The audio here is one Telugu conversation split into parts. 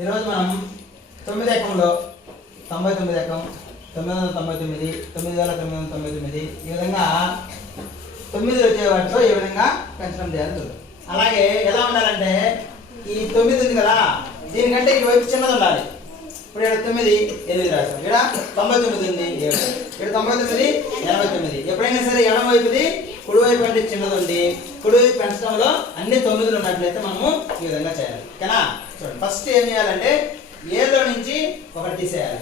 ఈరోజు మనం 9 ఎకంలో 99 ఎకం 999 9999 ఈ విధంగా 9 వచ్చే వాటితో ఈ విధంగా పెంచడం జరుగుతుంది. అలాగే ఎలా ఉండాలంటే ఈ 9 ఉంది కదా, దీనికంటే ఇటువైపు చిన్నది ఉండాలి. ఇప్పుడు ఇక్కడ 9 8 రాశాం, ఇక్కడ 99 ఉంది 7, ఇక్కడ 99 89. ఎప్పుడైనా సరే ఎడమ వైపుది కుడివైపు అంటే చిన్నది ఉంది, కుడివైపు పెంచడంలో అన్ని 9లు ఉన్నట్లయితే మనము ఈ విధంగా చేయాలి. ఓకేనా? చూడండి, ఫస్ట్ ఏం చేయాలంటే ఏలో నుంచి ఒకటి తీసేయాలి.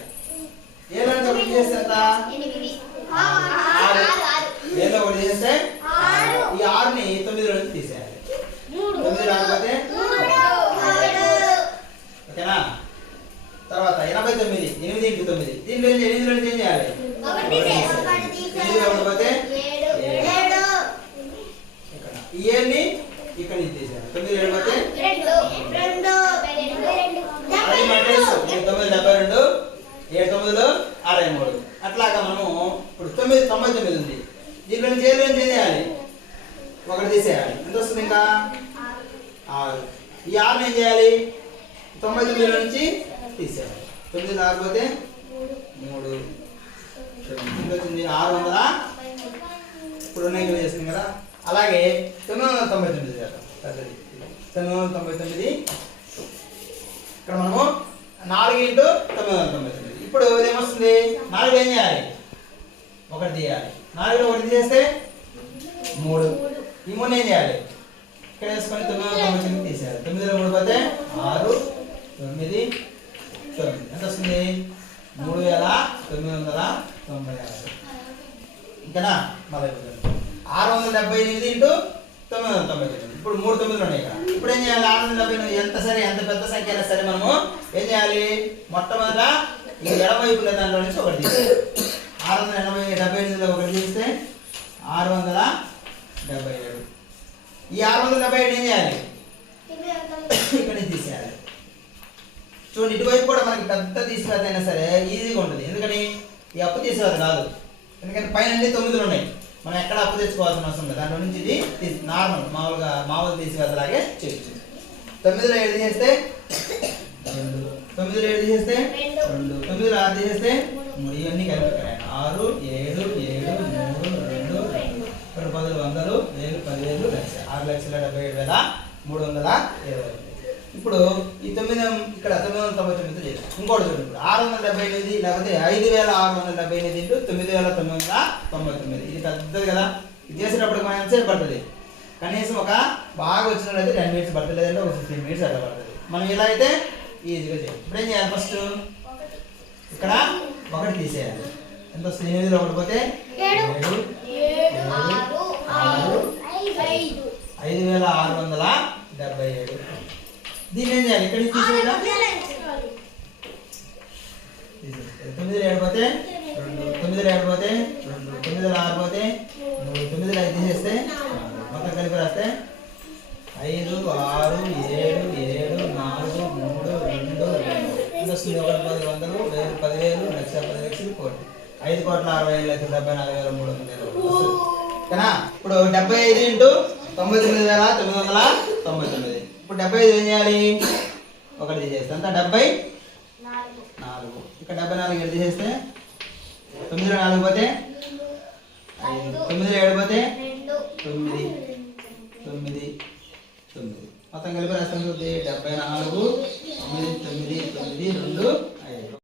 ఏలో నుంచి ఒకటి తీసేస్తే ఎంత? ఏలో ఒకటి తీసేస్తే ఈ 6ని 9లో నుంచి తీసేయాలి. 9 రాకపోతే ఓకేనా? తర్వాత 89 8 ఇంటూ 9, దీంట్లో 8లో నుంచి ఏం చేయాలి? 8 రాకపోతే ఈ 7ని ఇక్కడ నుంచి తీసేయాలి. 9 రాకపోతే 972 7 9లో 63. అట్లాగా మనము ఇప్పుడు 99 ఉంది, దీంట్లో నుంచి 7 నుంచి ఏం చేయాలి? ఒకటి తీసేయాలి. ఎంత వస్తుంది? ఇంకా 6. ఈ 6ని ఏం చేయాలి? 99లో నుంచి తీసేయాలి. 9 రాకపోతే 3 ఎంత వచ్చింది? 600. ఇప్పుడు ఉన్నాయి చేస్తుంది కదా. అలాగే 999 చేద్దాం. 999 ఇక్కడ మనము 4 ఇంటూ 999. ఇప్పుడు ఏమొస్తుంది? 4 ఏం చేయాలి? ఒకటి తీయాలి. 4లో ఒకటి తీసేస్తే 3. ఈ 3 ఏం చేయాలి? ఇక్కడ వేసుకొని 999 తీసేయాలి. 9లో 3 పోతే 6 9 9. ఎంత వస్తుంది? 3996. ఇంకనా? మళ్ళీ 678 ఇంటూ 999. ఇప్పుడు 3 9లు ఉన్నాయి ఇక్కడ. ఇప్పుడు ఏం చేయాలి? 678 ఎంత సరే, ఎంత పెద్ద సంఖ్య అయినా సరే మనము ఏం చేయాలి? మొట్టమొదట ఈ ఎడమవైపు దాంట్లో నుంచి ఒకటి తీసేయాలి. 678లో ఒకటి తీస్తే 677. ఈ 677 ఏం చేయాలి? ఇక్కడ నుంచి తీసేయాలి. చూడండి, ఇటువైపు కూడా మనకి పెద్ద తీసివేత అయినా సరే ఈజీగా ఉంటుంది. ఎందుకని? ఈ అప్పు తీసేవేత కాదు, ఎందుకంటే పైన 9లు ఉన్నాయి, మనం ఎక్కడ అప్పు తెచ్చుకోవాల్సిన అవసరం లేదు. దాంట్లో నుంచి ఇది నార్మల్ మామూలు తీసివేతలాగే చేయొచ్చు. 9లో 7 తీసేస్తే 2, 9లో 7 తీసేస్తే 2, 9లో 6 తీసేస్తే 3. ఇవన్నీ కలిపి 6 7 7 3 2 2. 10 100 1000 10,000 లక్ష 6,77,320. ఇప్పుడు ఈ 9 ఇక్కడ 999 చేస్తాం. ఇంకోటి చూడండి, 678 లేకపోతే 5,678 ఇంటూ 9,999. ఇది పెద్దది కదా. ఇది చేసేటప్పుడు మనం ఎంతసేపు పడుతుంది? కనీసం ఒక బాగా వచ్చినట్లయితే 10 మినిట్స్ పడుతుంది, లేదంటే ఒక 15 మినిట్స్ అట్లా పడుతుంది. మనం ఇలా అయితే ఈజీగా చేయాలి. ఇప్పుడు ఏం చేయాలి? ఫస్ట్ ఇక్కడ ఒకటి తీసేయాలి. ఎంత వస్తుంది? 8లో ఒకటి పోతే 7 5,677. దీన్ని ఏం చేయాలి? ఇక్కడ నుంచి తీసేయాలి. 9లో 7 పోతే 2, 9లో 7 పోతే 2, 9లో 6 పోతే 3, 9లో 5 తీసేస్తే మొత్తం కలిపి రాస్తే 5 6 7 7 4 3 2 ఎంత వస్తుంది? 1 10 100 10,000 లక్ష 10 లక్షలు కోటి 5,60,74,320 ఓకేనా? ఇప్పుడు 75 ఇంటూ 99,999. ఇప్పుడు 75 ఏం చేయాలి? ఒకటి తీసేస్తే అంత 74. ఇక్కడ 74 ఏడు తీసేస్తే 9లో 4 పోతే 5, 9లో 7 పోతే 9 9 9. మొత్తం కలిపి రాస్తాం. 74 9 9 9 2 5.